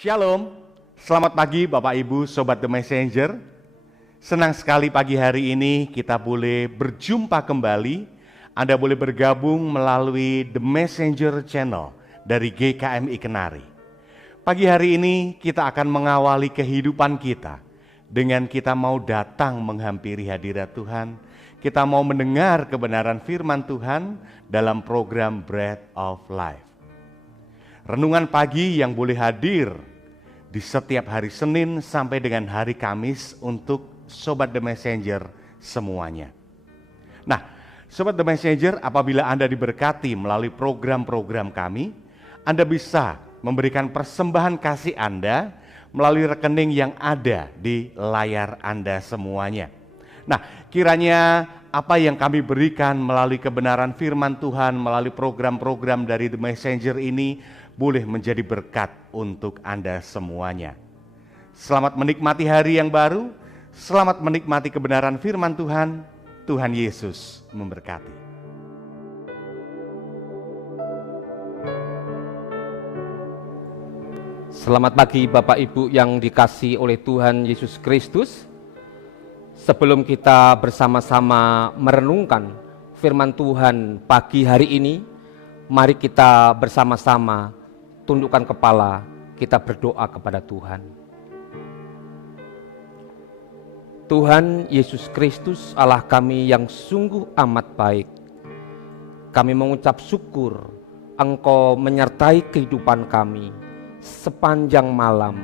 Shalom, selamat pagi Bapak Ibu Sobat The Messenger. Senang sekali pagi hari ini kita boleh berjumpa kembali. Anda boleh bergabung melalui The Messenger Channel dari GKMI Kenari. Pagi hari ini kita akan mengawali kehidupan kita dengan kita mau datang menghampiri hadirat Tuhan. Kita mau mendengar kebenaran firman Tuhan dalam program Bread of Life. Renungan pagi yang boleh hadir di setiap hari Senin sampai dengan hari Kamis untuk Sobat The Messenger semuanya. Nah, Sobat The Messenger, apabila Anda diberkati melalui program-program kami, Anda bisa memberikan persembahan kasih Anda melalui rekening yang ada di layar Anda semuanya. Nah, kiranya apa yang kami berikan melalui kebenaran firman Tuhan, melalui program-program dari The Messenger ini boleh menjadi berkat untuk Anda semuanya. Selamat menikmati hari yang baru, selamat menikmati kebenaran firman Tuhan. Tuhan Yesus memberkati. Selamat pagi Bapak Ibu yang dikasihi oleh Tuhan Yesus Kristus. Sebelum kita bersama-sama merenungkan firman Tuhan pagi hari ini, mari kita bersama-sama tundukkan kepala, kita berdoa kepada Tuhan. Tuhan Yesus Kristus, Allah kami yang sungguh amat baik, kami mengucap syukur Engkau menyertai kehidupan kami sepanjang malam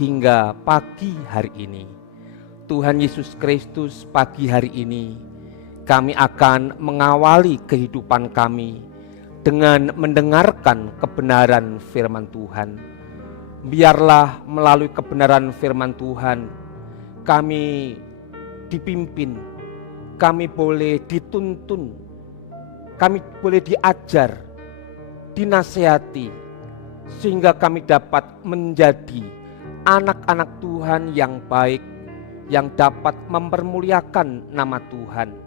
hingga pagi hari ini. Tuhan Yesus Kristus, pagi hari ini kami akan mengawali kehidupan kami dengan mendengarkan kebenaran firman Tuhan. Biarlah melalui kebenaran firman Tuhan kami dipimpin, kami boleh dituntun, kami boleh diajar, dinasihati, sehingga kami dapat menjadi anak-anak Tuhan yang baik, yang dapat mempermuliakan nama Tuhan.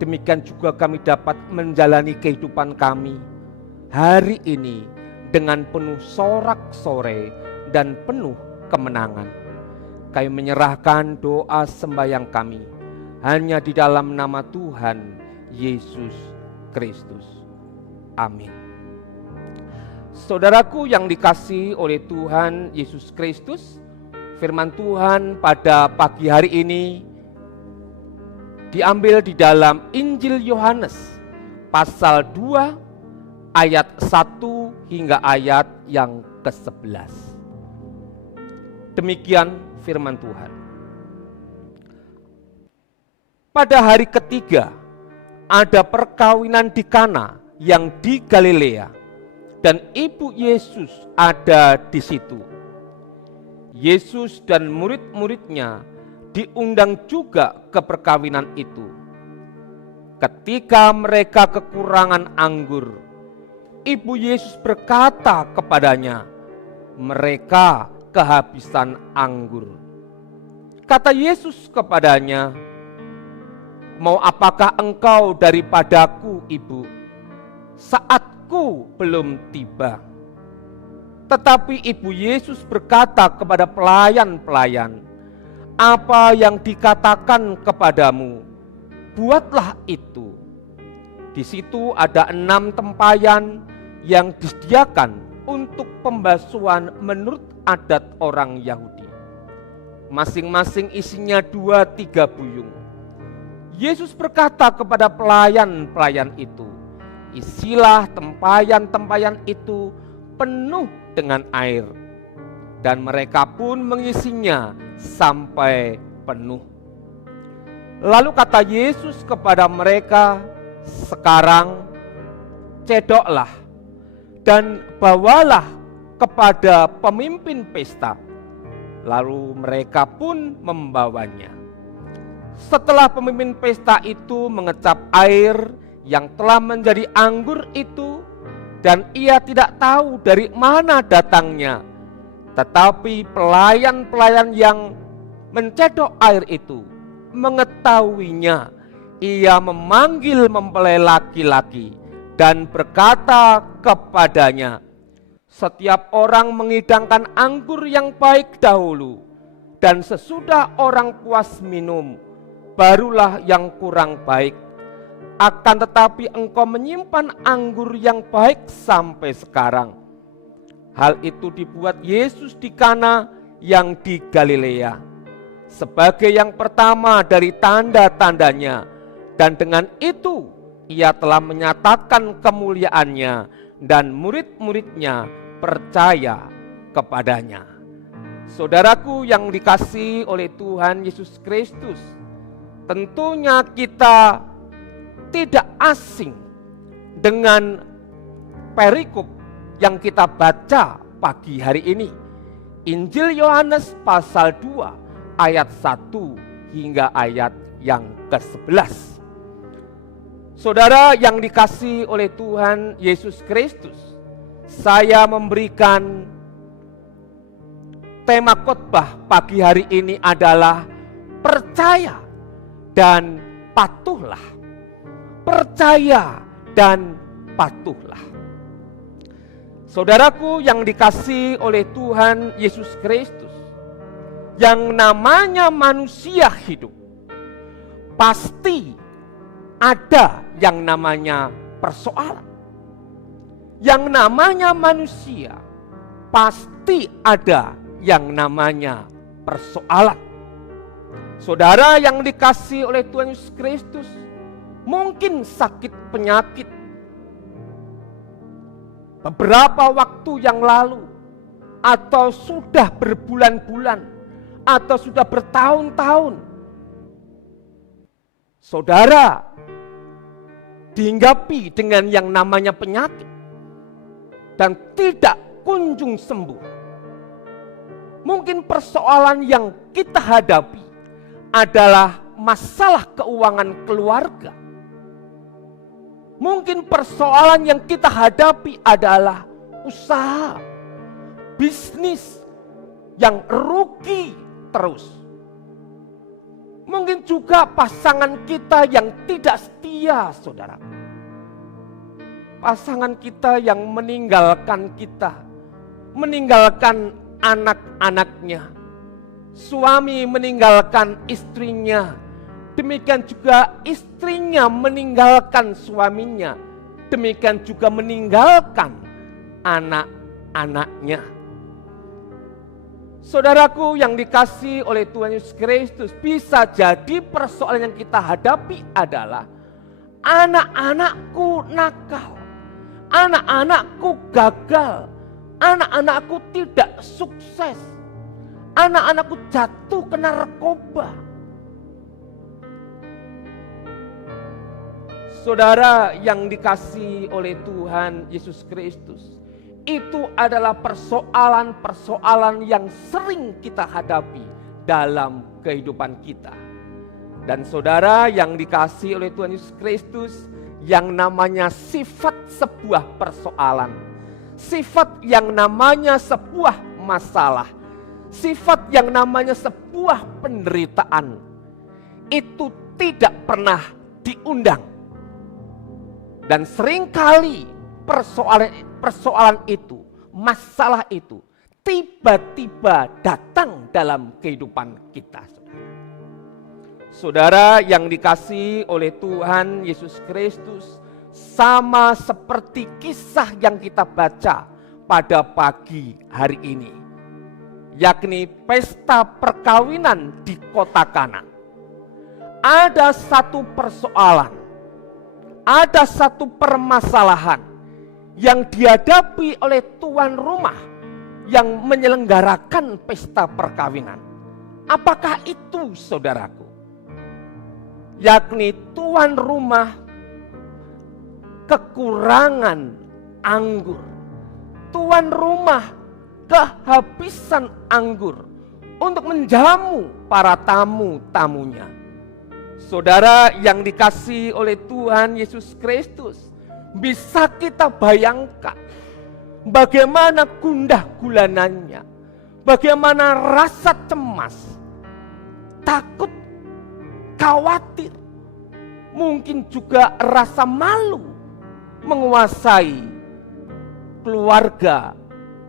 Demikian juga kami dapat menjalani kehidupan kami hari ini dengan penuh sorak-sorai dan penuh kemenangan. Kami menyerahkan doa sembahyang kami hanya di dalam nama Tuhan Yesus Kristus. Amin. Saudaraku yang dikasihi oleh Tuhan Yesus Kristus, firman Tuhan pada pagi hari ini diambil di dalam Injil Yohanes pasal 2 ayat 1 hingga ayat yang ke-11. Demikian firman Tuhan. Pada hari ketiga ada perkawinan di Kana yang di Galilea, dan ibu Yesus ada di situ. Yesus dan murid-muridnya diundang juga ke perkawinan itu. Ketika mereka kekurangan anggur, ibu Yesus berkata kepadanya, "Mereka kehabisan anggur." Kata Yesus kepadanya, "Mau apakah engkau daripadaku, ibu? Saatku belum tiba." Tetapi ibu Yesus berkata kepada pelayan-pelayan, "Apa yang dikatakan kepadamu, buatlah itu." Di situ ada 6 tempayan yang disediakan untuk pembasuhan menurut adat orang Yahudi. Masing-masing isinya 2-3 buyung. Yesus berkata kepada pelayan-pelayan itu, "Isilah tempayan-tempayan itu penuh dengan air." Dan mereka pun mengisinya sampai penuh. Lalu kata Yesus kepada mereka, "Sekarang cedoklah dan bawalah kepada pemimpin pesta." Lalu mereka pun membawanya. Setelah pemimpin pesta itu mengecap air yang telah menjadi anggur itu, dan ia tidak tahu dari mana datangnya, tetapi pelayan-pelayan yang mencedok air itu mengetahuinya, ia memanggil mempelai laki-laki dan berkata kepadanya, Setiap orang mengidangkan anggur yang baik dahulu, dan sesudah orang puas minum, barulah yang kurang baik. Akan tetapi engkau menyimpan anggur yang baik sampai sekarang. Hal itu dibuat Yesus di Kana yang di Galilea sebagai yang pertama dari tanda-tandanya, dan dengan itu ia telah menyatakan kemuliaannya, dan murid-muridnya percaya kepadanya. Saudaraku yang dikasihi oleh Tuhan Yesus Kristus, tentunya kita tidak asing dengan perikop yang kita baca pagi hari ini. Injil Yohanes pasal 2 ayat 1 hingga ayat yang ke-11. Saudara yang dikasihi oleh Tuhan Yesus Kristus, saya memberikan tema khotbah pagi hari ini adalah percaya dan patuhlah. Percaya dan patuhlah. Saudaraku yang dikasihi oleh Tuhan Yesus Kristus, yang namanya manusia hidup, pasti ada yang namanya persoalan. Yang namanya manusia, pasti ada yang namanya persoalan. Saudara yang dikasihi oleh Tuhan Yesus Kristus, mungkin sakit penyakit beberapa waktu yang lalu, atau sudah berbulan-bulan, atau sudah bertahun-tahun. Saudara dihinggapi dengan yang namanya penyakit dan tidak kunjung sembuh. Mungkin persoalan yang kita hadapi adalah masalah keuangan keluarga. Mungkin persoalan yang kita hadapi adalah usaha, bisnis yang rugi terus. Mungkin juga pasangan kita yang tidak setia, saudara. Pasangan kita yang meninggalkan kita, meninggalkan anak-anaknya. Suami meninggalkan istrinya. Demikian juga istrinya meninggalkan suaminya. Demikian juga meninggalkan anak-anaknya. Saudaraku yang dikasihi oleh Tuhan Yesus Kristus, bisa jadi persoalan yang kita hadapi adalah anak-anakku nakal, anak-anakku gagal, anak-anakku tidak sukses, anak-anakku jatuh kena narkoba. Saudara yang dikasihi oleh Tuhan Yesus Kristus, itu adalah persoalan-persoalan yang sering kita hadapi dalam kehidupan kita. Dan saudara yang dikasihi oleh Tuhan Yesus Kristus, yang namanya sifat sebuah persoalan, sifat yang namanya sebuah masalah, sifat yang namanya sebuah penderitaan, itu tidak pernah diundang. Dan seringkali persoalan itu, masalah itu tiba-tiba datang dalam kehidupan kita. Saudara yang dikasihi oleh Tuhan Yesus Kristus, sama seperti kisah yang kita baca pada pagi hari ini, yakni pesta perkawinan di kota Kana. Ada satu persoalan, ada satu permasalahan yang dihadapi oleh tuan rumah yang menyelenggarakan pesta perkawinan. Apakah itu, saudaraku? Yakni tuan rumah kekurangan anggur. Tuan rumah kehabisan anggur untuk menjamu para tamu-tamunya. Saudara yang dikasihi oleh Tuhan Yesus Kristus, bisa kita bayangkan bagaimana gundah gulananya, bagaimana rasa cemas, takut, khawatir, mungkin juga rasa malu menguasai keluarga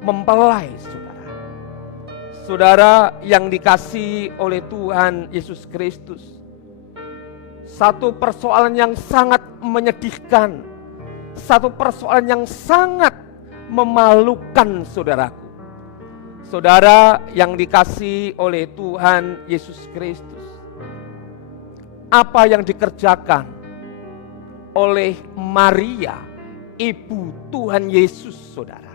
mempelai, saudara. Saudara yang dikasihi oleh Tuhan Yesus Kristus, satu persoalan yang sangat menyedihkan, satu persoalan yang sangat memalukan, saudaraku. Saudara yang dikasihi oleh Tuhan Yesus Kristus, apa yang dikerjakan oleh Maria, ibu Tuhan Yesus, saudara.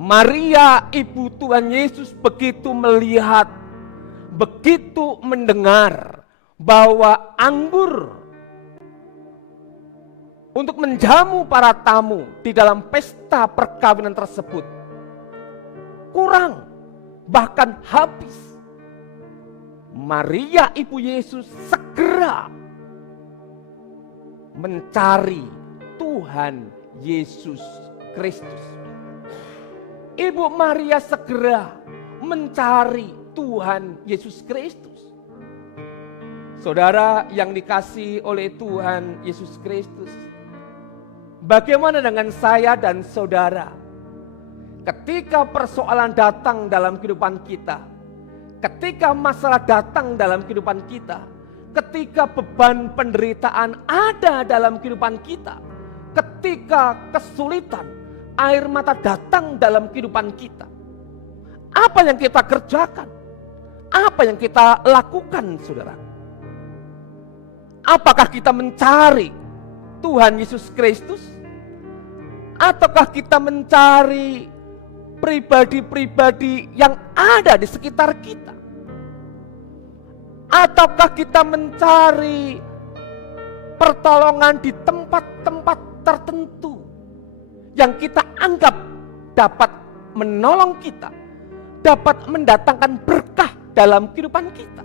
Maria, ibu Tuhan Yesus, begitu melihat, begitu mendengar bahwa anggur untuk menjamu para tamu di dalam pesta perkawinan tersebut kurang, bahkan habis, Maria ibu Yesus segera mencari Tuhan Yesus Kristus. Ibu Maria segera mencari Tuhan Yesus Kristus. Saudara yang dikasihi oleh Tuhan Yesus Kristus, bagaimana dengan saya dan saudara? Ketika persoalan datang dalam kehidupan kita, ketika masalah datang dalam kehidupan kita, ketika beban penderitaan ada dalam kehidupan kita, ketika kesulitan, air mata datang dalam kehidupan kita, apa yang kita kerjakan? Apa yang kita lakukan, saudara? Apakah kita mencari Tuhan Yesus Kristus? Ataukah kita mencari pribadi-pribadi yang ada di sekitar kita? Ataukah kita mencari pertolongan di tempat-tempat tertentu yang kita anggap dapat menolong kita, dapat mendatangkan berkah dalam kehidupan kita?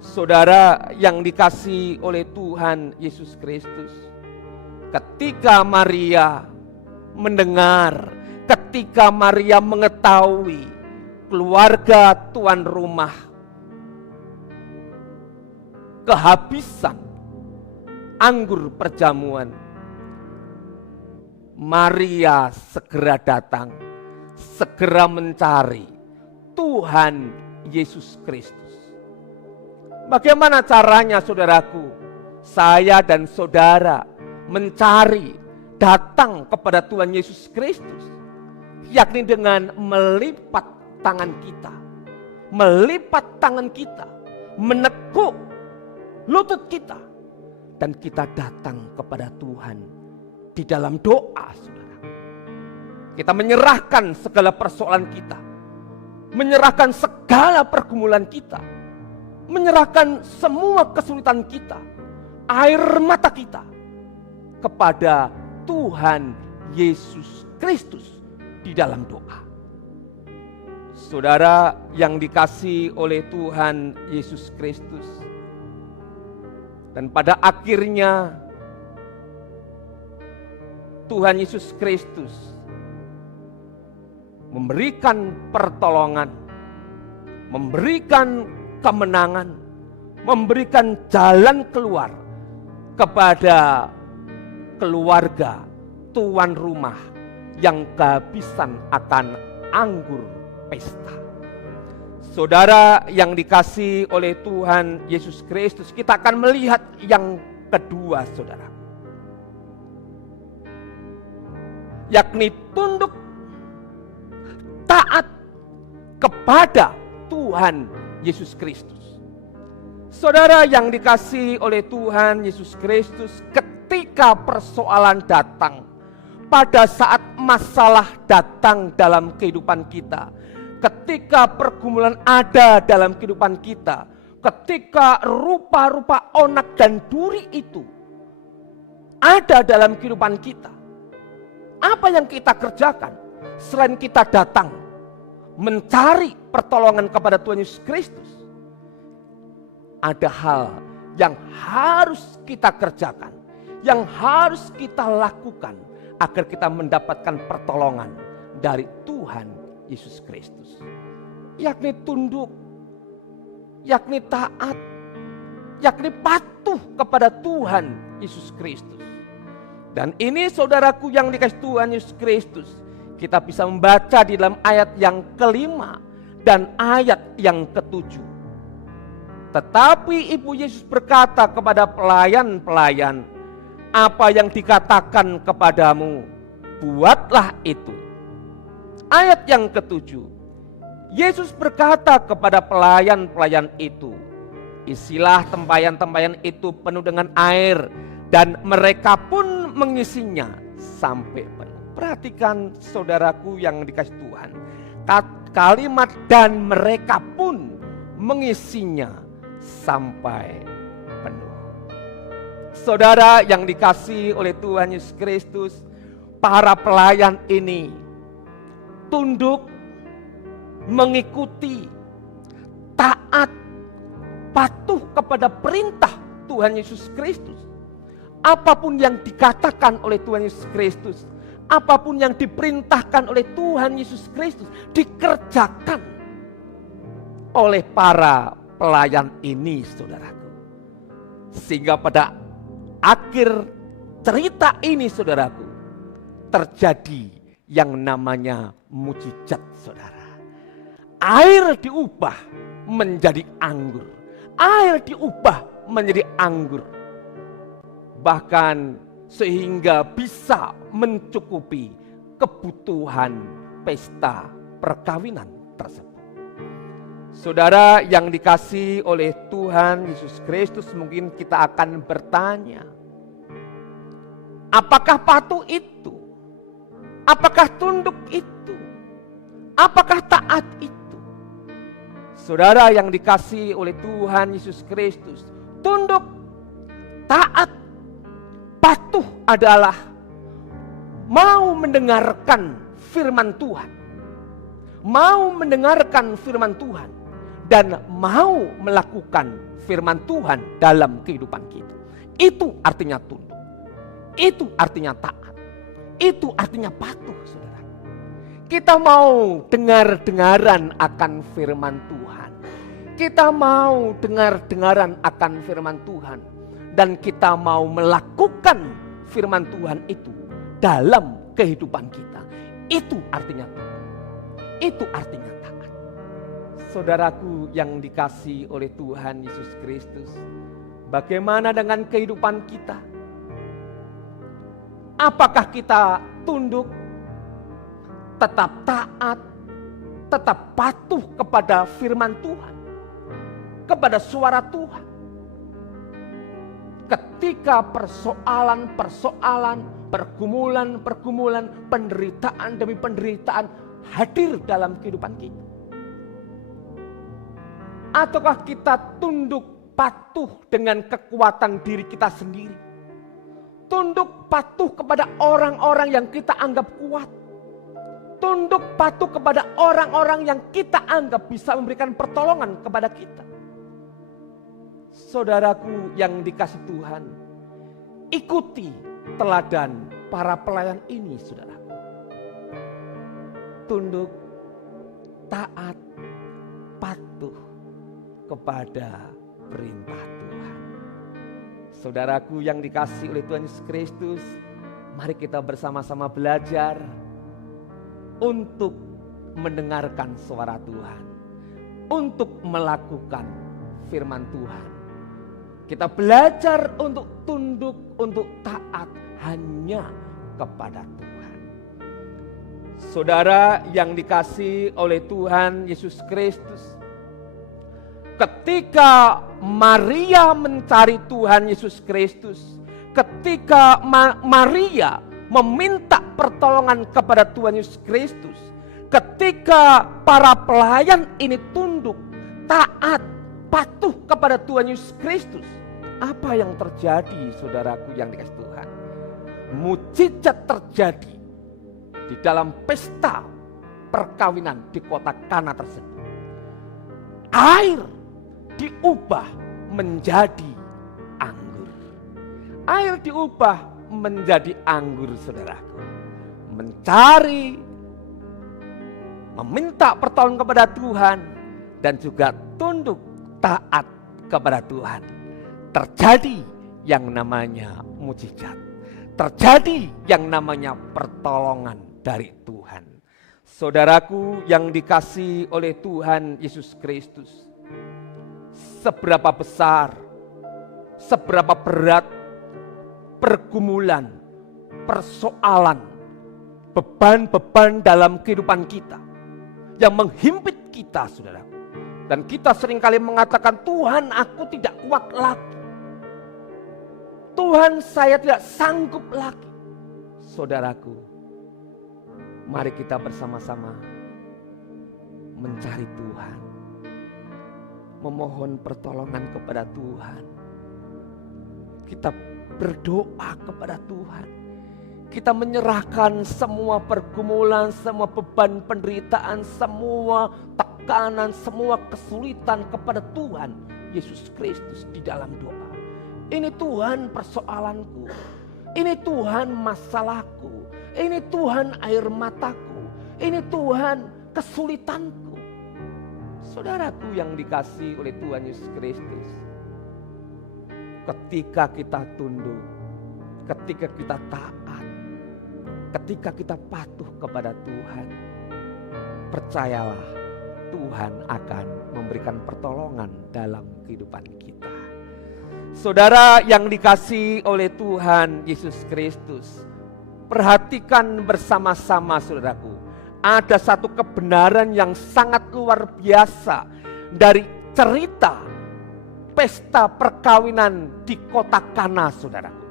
Saudara yang dikasihi oleh Tuhan Yesus Kristus, ketika Maria mendengar, ketika Maria mengetahui keluarga tuan rumah kehabisan anggur perjamuan, Maria segera datang, segera mencari Tuhan Yesus Kristus. Bagaimana caranya, saudaraku? Saya dan saudara mencari, datang kepada Tuhan Yesus Kristus, yakni dengan melipat tangan kita, melipat tangan kita, menekuk lutut kita, dan kita datang kepada Tuhan di dalam doa, saudara. Kita menyerahkan segala persoalan kita, menyerahkan segala pergumulan kita, menyerahkan semua kesulitan kita, air mata kita kepada Tuhan Yesus Kristus di dalam doa. Saudara yang dikasihi oleh Tuhan Yesus Kristus, dan pada akhirnya Tuhan Yesus Kristus memberikan pertolongan, memberikan kemenangan, memberikan jalan keluar kepada keluarga tuan rumah yang kehabisan akan anggur pesta. Saudara yang dikasihi oleh Tuhan Yesus Kristus, kita akan melihat yang kedua, saudara, yakni tunduk taat kepada Tuhan Yesus Kristus. Saudara yang dikasihi oleh Tuhan Yesus Kristus, ketika persoalan datang, pada saat masalah datang dalam kehidupan kita, ketika pergumulan ada dalam kehidupan kita, ketika rupa-rupa onak dan duri itu ada dalam kehidupan kita, apa yang kita kerjakan selain kita datang mencari pertolongan kepada Tuhan Yesus Kristus? Ada hal yang harus kita kerjakan, yang harus kita lakukan agar kita mendapatkan pertolongan dari Tuhan Yesus Kristus, yakni tunduk, yakni taat, yakni patuh kepada Tuhan Yesus Kristus. Dan ini saudaraku yang dikasihi Tuhan Yesus Kristus, kita bisa membaca di dalam ayat yang kelima dan ayat yang ketujuh. Tetapi Ibu Yesus berkata kepada pelayan-pelayan, apa yang dikatakan kepadamu, buatlah itu. Ayat yang ketujuh, Yesus berkata kepada pelayan-pelayan itu, isilah tempayan-tempayan itu penuh dengan air, dan mereka pun mengisinya sampai penuh. Perhatikan saudaraku yang dikasihi Tuhan, kalimat dan mereka pun mengisinya sampai penuh. Saudara yang dikasihi oleh Tuhan Yesus Kristus, para pelayan ini tunduk, mengikuti, taat, patuh kepada perintah Tuhan Yesus Kristus. Apapun yang dikatakan oleh Tuhan Yesus Kristus, apapun yang diperintahkan oleh Tuhan Yesus Kristus, dikerjakan oleh para pelayan ini, saudaraku. Sehingga pada akhir cerita ini, saudaraku, terjadi yang namanya mujizat, saudara. Air diubah menjadi anggur. Air diubah menjadi anggur. Bahkan sehingga bisa mencukupi kebutuhan pesta perkawinan tersebut. Saudara yang dikasihi oleh Tuhan Yesus Kristus, mungkin kita akan bertanya, apakah patuh itu? Apakah tunduk itu? Apakah taat itu? Saudara yang dikasihi oleh Tuhan Yesus Kristus, tunduk, taat, patuh adalah mau mendengarkan firman Tuhan. Mau mendengarkan firman Tuhan dan mau melakukan firman Tuhan dalam kehidupan kita. Itu artinya tunduk. Itu artinya taat. Itu artinya patuh, saudara. Kita mau dengar-dengaran akan firman Tuhan. Kita mau dengar-dengaran akan firman Tuhan. Dan kita mau melakukan firman Tuhan itu dalam kehidupan kita. Itu artinya tunduk. Itu artinya taat. Saudaraku yang dikasihi oleh Tuhan Yesus Kristus, bagaimana dengan kehidupan kita? Apakah kita tunduk, tetap taat, tetap patuh kepada firman Tuhan, kepada suara Tuhan? Ketika persoalan-persoalan, pergumulan-pergumulan, penderitaan demi penderitaan hadir dalam kehidupan kita, ataukah kita tunduk patuh dengan kekuatan diri kita sendiri? Tunduk patuh kepada orang-orang yang kita anggap kuat. Tunduk patuh kepada orang-orang yang kita anggap bisa memberikan pertolongan kepada kita. Saudaraku yang dikasihi Tuhan, ikuti teladan para pelayan ini, saudaraku. Tunduk, taat, patuh kepada perintah Tuhan. Saudaraku yang dikasihi oleh Tuhan Yesus Kristus, mari kita bersama-sama belajar untuk mendengarkan suara Tuhan, untuk melakukan firman Tuhan. Kita belajar untuk tunduk, untuk taat hanya kepada Tuhan. Saudara yang dikasihi oleh Tuhan Yesus Kristus, ketika Maria mencari Tuhan Yesus Kristus, ketika Maria meminta pertolongan kepada Tuhan Yesus Kristus, ketika para pelayan ini tunduk, taat, patuh kepada Tuhan Yesus Kristus, apa yang terjadi, saudaraku yang dikasihi Tuhan? Mujizat terjadi di dalam pesta perkawinan di kota Kana tersebut. Air diubah menjadi anggur. Air diubah menjadi anggur, saudaraku. Mencari, meminta pertolongan kepada Tuhan, dan juga tunduk taat kepada Tuhan. Terjadi yang namanya mujizat. terjadi yang namanya pertolongan dari Tuhan. Saudaraku yang dikasihi oleh Tuhan Yesus Kristus, seberapa besar, seberapa berat pergumulan, persoalan, beban-beban dalam kehidupan kita yang menghimpit kita, saudaraku. Dan kita seringkali mengatakan, Tuhan, aku tidak kuat lagi. Tuhan, saya tidak sanggup lagi. Saudaraku, mari kita bersama-sama mencari Tuhan, memohon pertolongan kepada Tuhan. Kita berdoa kepada Tuhan. Kita menyerahkan semua pergumulan, semua beban penderitaan, semua tekanan, semua kesulitan kepada Tuhan Yesus Kristus di dalam doa. Ini Tuhan persoalanku, ini Tuhan masalahku, ini Tuhan air mataku, ini Tuhan kesulitanku. Saudaraku yang dikasihi oleh Tuhan Yesus Kristus, ketika kita tunduk, ketika kita taat, ketika kita patuh kepada Tuhan, percayalah Tuhan akan memberikan pertolongan dalam kehidupan kita. Saudara yang dikasihi oleh Tuhan Yesus Kristus, perhatikan bersama-sama saudaraku, ada satu kebenaran yang sangat luar biasa dari cerita pesta perkawinan di kota Kana, saudaraku.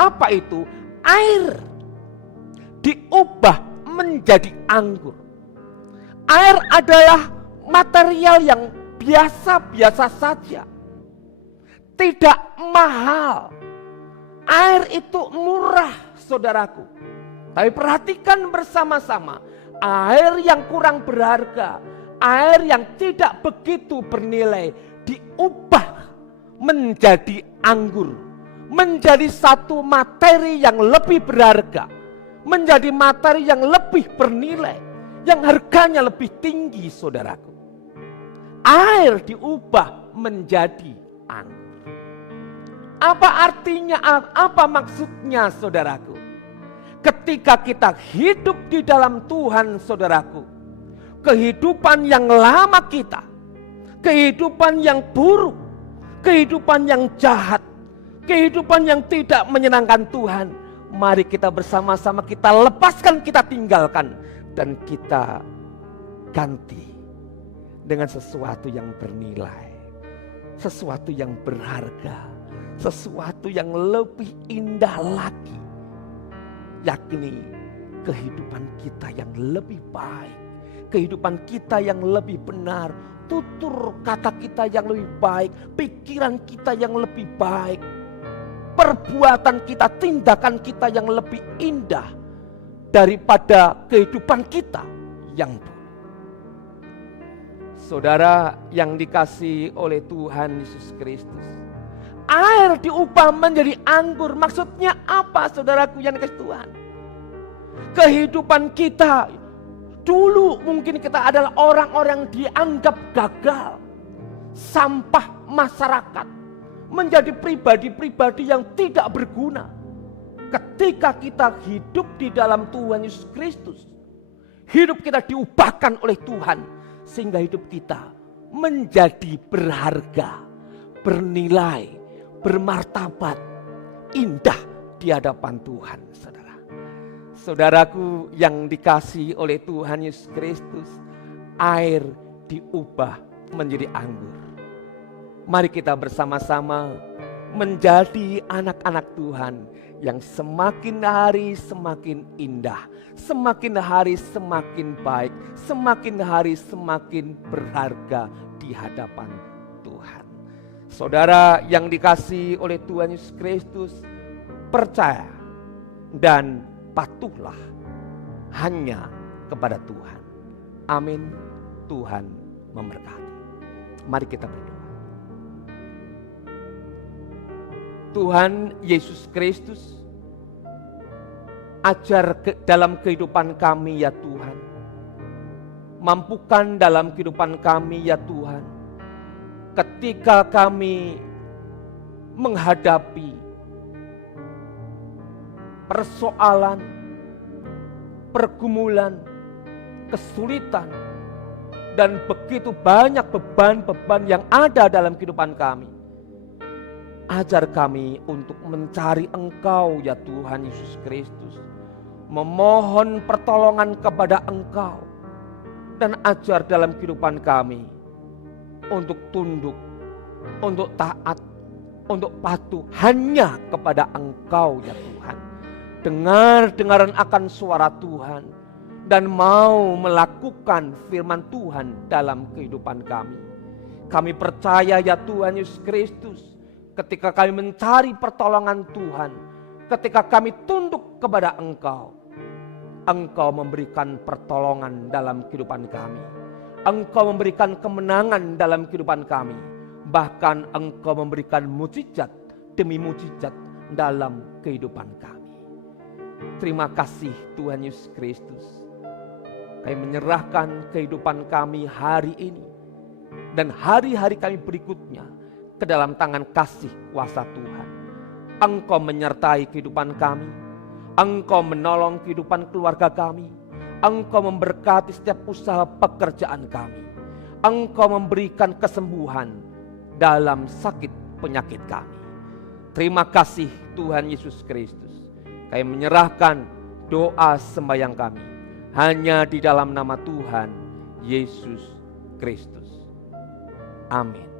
Apa itu? Air diubah menjadi anggur. Air adalah material yang biasa-biasa saja, tidak mahal. Air itu murah, saudaraku. Tapi perhatikan bersama-sama, air yang kurang berharga, air yang tidak begitu bernilai, diubah menjadi anggur, menjadi satu materi yang lebih berharga, menjadi materi yang lebih bernilai, yang harganya lebih tinggi, saudaraku. Air diubah menjadi anggur. Apa artinya, apa maksudnya, saudaraku? Ketika kita hidup di dalam Tuhan, saudaraku, kehidupan yang lama kita, kehidupan yang buruk, kehidupan yang jahat, kehidupan yang tidak menyenangkan Tuhan, mari kita bersama-sama kita lepaskan, kita tinggalkan, dan kita ganti dengan sesuatu yang bernilai, sesuatu yang berharga, sesuatu yang lebih indah lagi, yakni kehidupan kita yang lebih baik, kehidupan kita yang lebih benar, tutur kata kita yang lebih baik, pikiran kita yang lebih baik, perbuatan kita, tindakan kita yang lebih indah daripada kehidupan kita yang dulu. Saudara yang dikasihi oleh Tuhan Yesus Kristus, air diubah menjadi anggur. Maksudnya apa, saudaraku yang dikasihi Tuhan? Kehidupan kita dulu mungkin kita adalah orang-orang dianggap gagal, sampah masyarakat, menjadi pribadi-pribadi yang tidak berguna. Ketika kita hidup di dalam Tuhan Yesus Kristus, hidup kita diubahkan oleh Tuhan, sehingga hidup kita menjadi berharga, bernilai, bermartabat, indah di hadapan Tuhan, saudara. Saudaraku yang dikasihi oleh Tuhan Yesus Kristus, air diubah menjadi anggur. Mari kita bersama-sama menjadi anak-anak Tuhan yang semakin hari semakin indah, semakin hari semakin baik, semakin hari semakin berharga di hadapan Tuhan. Saudara yang dikasihi oleh Tuhan Yesus Kristus, percaya dan patuhlah hanya kepada Tuhan. Amin. Tuhan memberkati. Mari kita berdoa. Tuhan Yesus Kristus, ajar dalam kehidupan kami ya Tuhan. Mampukan dalam kehidupan kami ya Tuhan, ketika kami menghadapi persoalan, pergumulan, kesulitan, dan begitu banyak beban-beban yang ada dalam kehidupan kami. Ajar kami untuk mencari Engkau ya Tuhan Yesus Kristus, memohon pertolongan kepada Engkau, dan ajar dalam kehidupan kami untuk tunduk, untuk taat, untuk patuh hanya kepada Engkau ya Tuhan. Dengar-dengaran akan suara Tuhan dan mau melakukan firman Tuhan dalam kehidupan kami. Kami percaya ya Tuhan Yesus Kristus, ketika kami mencari pertolongan Tuhan, ketika kami tunduk kepada Engkau, Engkau memberikan pertolongan dalam kehidupan kami. Engkau memberikan kemenangan dalam kehidupan kami. Bahkan Engkau memberikan mujizat demi mujizat dalam kehidupan kami. Terima kasih Tuhan Yesus Kristus. Kami menyerahkan kehidupan kami hari ini dan hari-hari kami berikutnya ke dalam tangan kasih kuasa Tuhan. Engkau menyertai kehidupan kami. Engkau menolong kehidupan keluarga kami. Engkau memberkati setiap usaha pekerjaan kami. Engkau memberikan kesembuhan dalam sakit penyakit kami. Terima kasih Tuhan Yesus Kristus. Kami menyerahkan doa sembahyang kami hanya di dalam nama Tuhan Yesus Kristus. Amin.